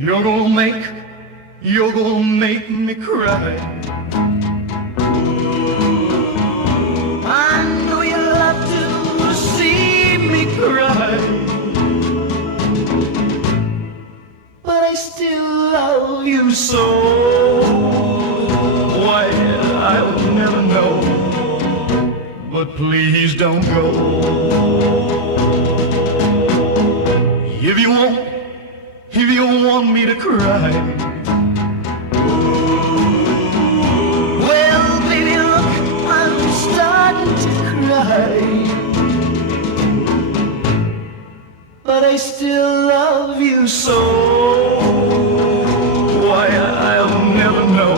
You're gonna make me cry. I know you love to see me cry, but I still love you so. Why, I'll never know, but please don't go. If you want me to cry, well, baby, look, I'm starting to cry, but I still love you so. Why, I'll never know,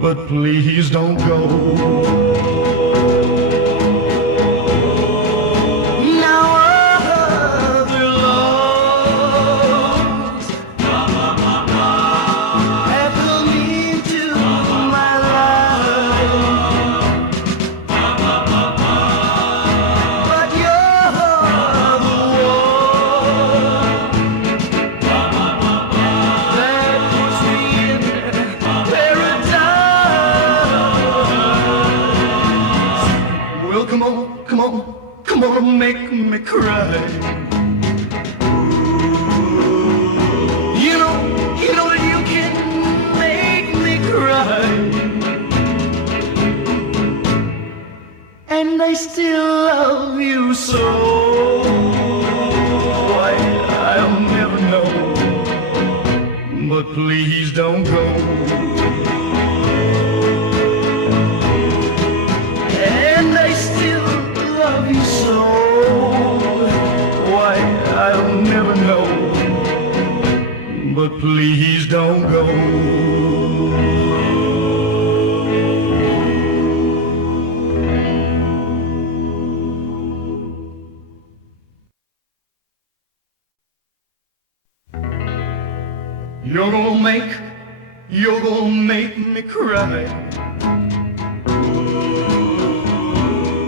but please don't go. Come on, make me cry. You know that you can make me cry, and I still love you so. Why, I'll never know, but please don't go. But please don't go. You're gonna make me cry.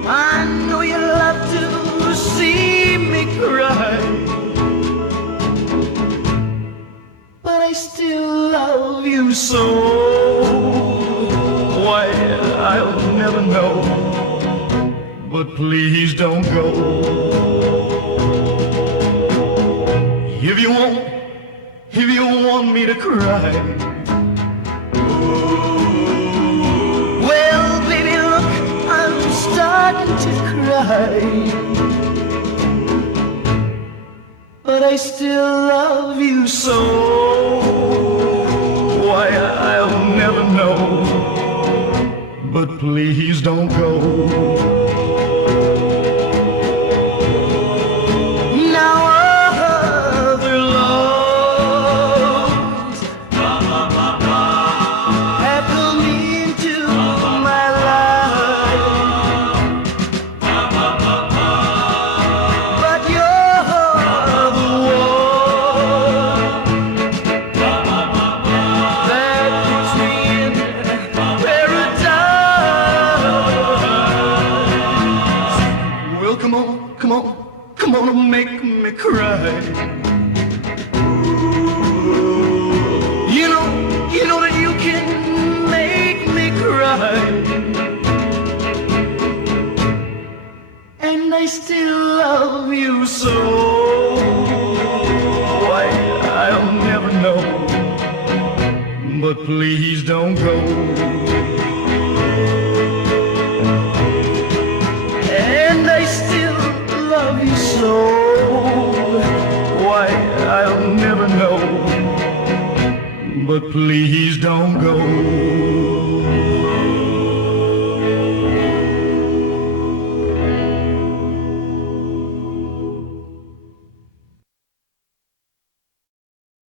I know you love to see me cry, but I still love you so. Why, I'll never know, but please don't go. If you want me to cry, well, baby, look, I'm starting to cry, but I still love you so. Why, I'll never know, but please don't go. Now other loves have come into my life, but you're the one that puts me in paradise. Well, come on and make me cry. You know that you can make me cry, and I still love you so. Why, I'll never know, but please don't go. And I still love you so. Why, I'll never know, but please don't go.